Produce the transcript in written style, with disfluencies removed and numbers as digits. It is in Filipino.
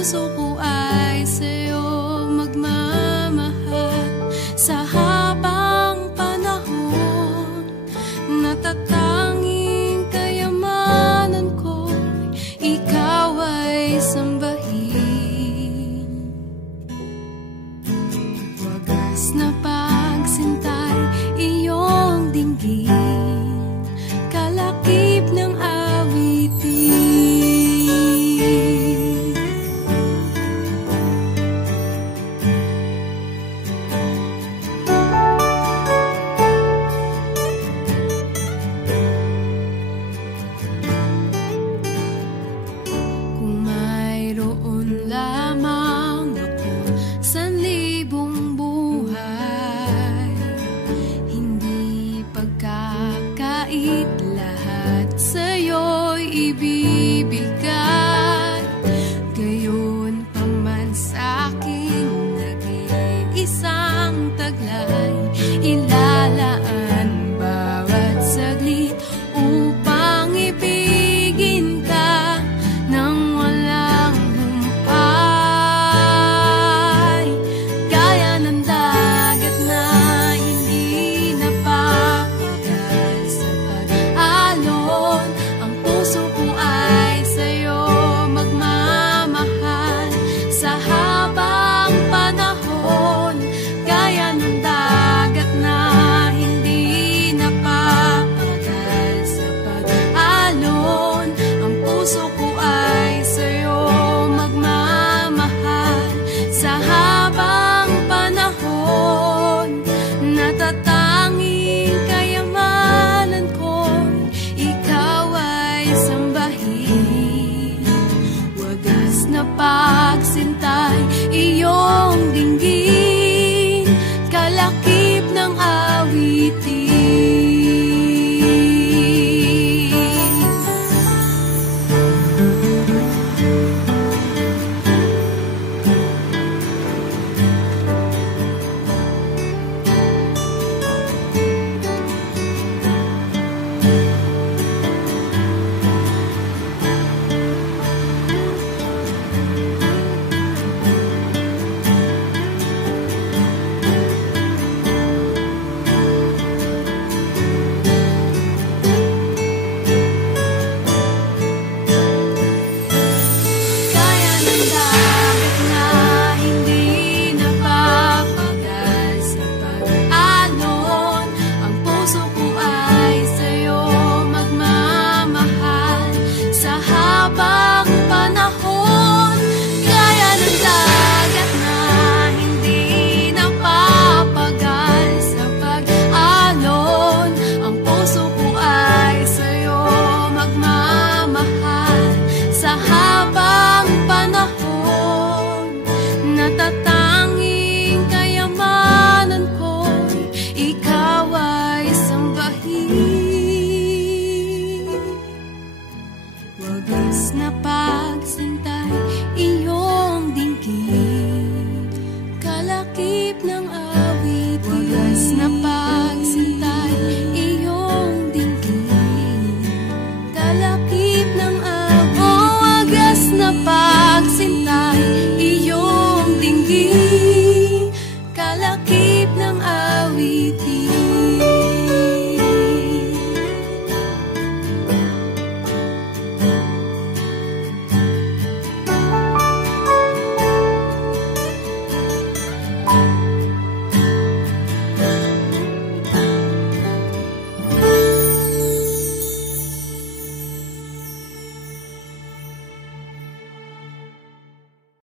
puso ko ay sa'yo magmamahal. Sa habang panahon, natatanging kayamanan ko, ikaw ay sambahin. Wagas na pagsintay, iyong dinggin, kalakip ng awitin. Kung mayroon lamang ako sanlibong buhay, hindi pagkakait, lahat sa'yo'y ibibigay. Gayon pa man sa'king nag-iisang taglay, ilalaan bawat saglit upang ibigin ka nang walang humpay. Gaya ng dagat na hindi napapagal sa pag-alon, ang puso ko ay sa'yo magmamahal. Sa habang panahon, gaya ng dagat na hindi napapagal sa pag-alon, ang puso ko ay sa'yo magmamahal. Sa habang panahon, natatanging kayamanan ko, ikaw ay sambahin. Wagas na